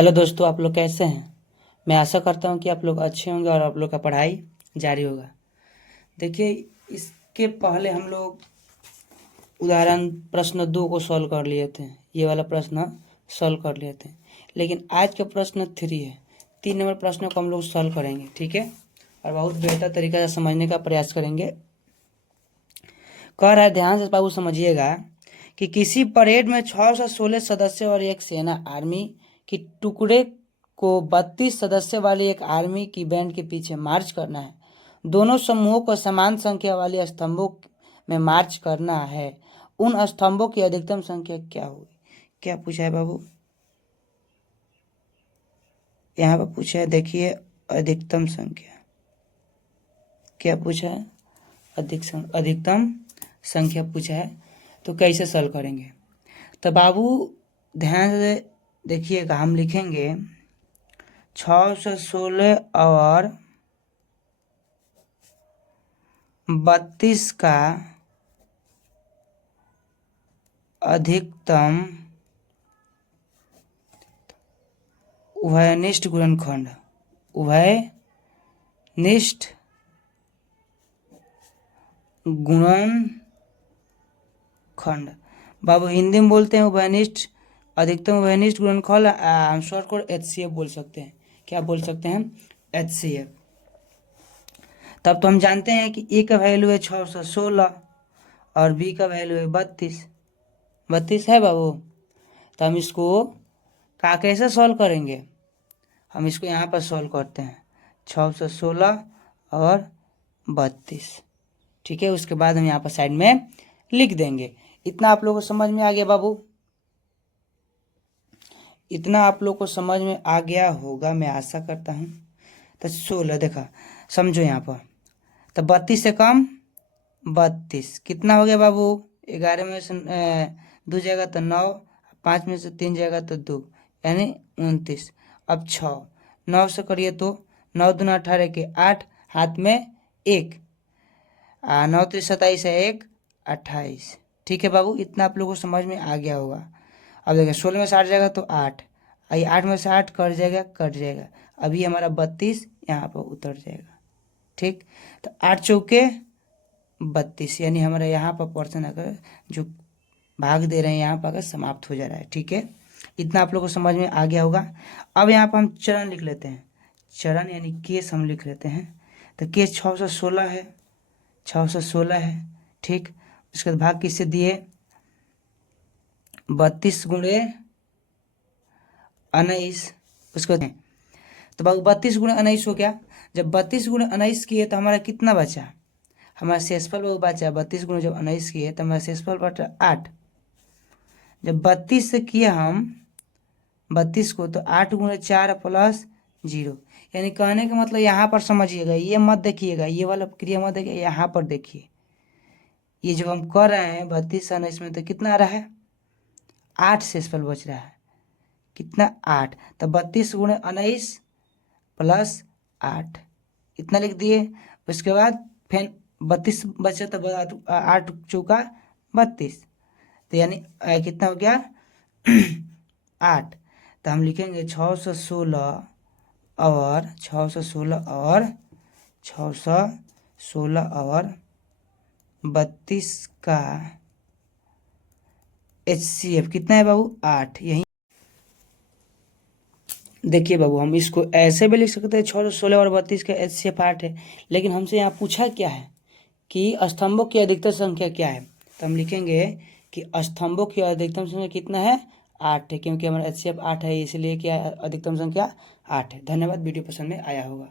Hello दोस्तों, आप लोग कैसे हैं। मैं आशा करता हूं कि आप लोग अच्छे होंगे और आप लोग का पढ़ाई जारी होगा। देखिए, इसके पहले हम लोग उदाहरण प्रश्न 2 को सॉल्व कर लिए थे। ये वाला प्रश्न सॉल्व कर लिए थे, लेकिन आज का प्रश्न 3 है। 3 नंबर प्रश्न को हम लोग सॉल्व करेंगे, ठीक है, और बहुत बेहतर तरीके से समझने का प्रयास करेंगे। कह रहा है, ध्यान से बाबू समझिएगा कि किसी परेड में 6 से 16 सदस्य और एक सेना आर्मी की टुकड़े को 32 सदस्य वाली एक आर्मी की बैंड के पीछे मार्च करना है। दोनों समूहों को समान संख्या वाले स्तंभों में मार्च करना है। उन स्तंभों की अधिकतम संख्या क्या होगी। क्या पूछा है बाबू, यहाँ पर पूछा है, देखिए अधिकतम संख्या क्या पूछा है, अधिकतम संख्या पूछा है। तो कैसे सॉल्व करेंगे, तो बाबू ध्यान से देखिएगा। हम लिखेंगे 6 से 16 और 32 का अधिकतम उभयनिष्ठ गुणनखंड। उभयनिष्ठ गुणनखंड बाबू हिंदी में बोलते हैं उभयनिष्ठ, अधिकतम उभयनिष्ठ गुणनखंड। हम शॉर्ट कोड HCF बोल सकते हैं। क्या बोल सकते हैं, HCF। तब तो हम जानते हैं कि ए का वैल्यू है 6 से 16 और बी का वैल्यू है 32 है बाबू। तो हम इसको कैसे सॉल्व करेंगे, हम इसको यहाँ पर सॉल्व करते हैं 6 से 16 और 32, ठीक है। उसके बाद हम यहाँ पर साइड में लिख देंगे। इतना आप लोगों को समझ में आ गया बाबू, इतना आप लोग को समझ में आ गया होगा, मैं आशा करता हूँ। तो 16 देखा, समझो यहाँ पर, तो 32 से कम 32 कितना हो गया बाबू। 11 में से 2 जाएगा तो 9, 5 में से 3 जाएगा तो 2, यानी 29। अब 6 9 से करिए तो 9 दूना 18 के 8, हाथ में 1, 9 3 27 है 1 28, ठीक है बाबू। इतना आप लोगों को समझ में आ गया होगा। अब देखिए 16 में से 8 जाएगा तो 8, 8 में से 8 कट जाएगा। अभी हमारा 32 यहाँ पर उतर जाएगा, ठीक। तो 8 चौके 32, यानी हमारा यहाँ पर पर्सन अगर जो भाग दे रहे हैं यहाँ पर अगर समाप्त हो जा रहा है, ठीक है। इतना आप लोगों को समझ में आ गया होगा। अब यहाँ पर हम चरण लिख लेते हैं, चरण यानी केस हम लिख लेते हैं। तो केस 6 से 16 है, 6 से 16 है, ठीक। उसके बाद भाग किससे दिए, 32 गुणे 19। उसको तो बाबू 32 गुणे 19 हो गया। जब 32 गुणे 19 किए तो हमारा कितना बचा, हमारा शेषफल बाबू बचा 32 गुणे जब 19 किए तो हमारा शेषफल बचा 8। जब 32 से किए हम 32 को, तो 8 गुणे 4 प्लस 0, यानी कहने का मतलब यहाँ पर समझिएगा, ये मत देखिएगा, ये वाला क्रिया मत देखिए, यहाँ पर देखिए। ये जब हम कर रहे हैं 32 से 19 में, तो कितना आ रहा है, 8 शेषफल बच रहा है, कितना 8। तो 32 गुणे 19 प्लस 8 इतना लिख दिए। उसके बाद फिर 32 बचे तो 8 चौका 32, तो यानी कितना हो गया 8। तो हम लिखेंगे 6 से 16 और 6 से 16 और 6 से 16 और 32 का HCF कितना है बाबू, 8। यही देखिए बाबू, हम इसको ऐसे भी लिख सकते हैं 6 से 16 और 32 का HCF 8 है, लेकिन हमसे यहाँ पूछा क्या है कि स्तंभों की अधिकतम संख्या क्या है। तो हम लिखेंगे कि स्तंभों की अधिकतम संख्या कितना है, 8 है, क्योंकि हमारा HCF 8 है, इसलिए क्या अधिकतम संख्या 8 है। धन्यवाद, वीडियो पसंद में आया होगा।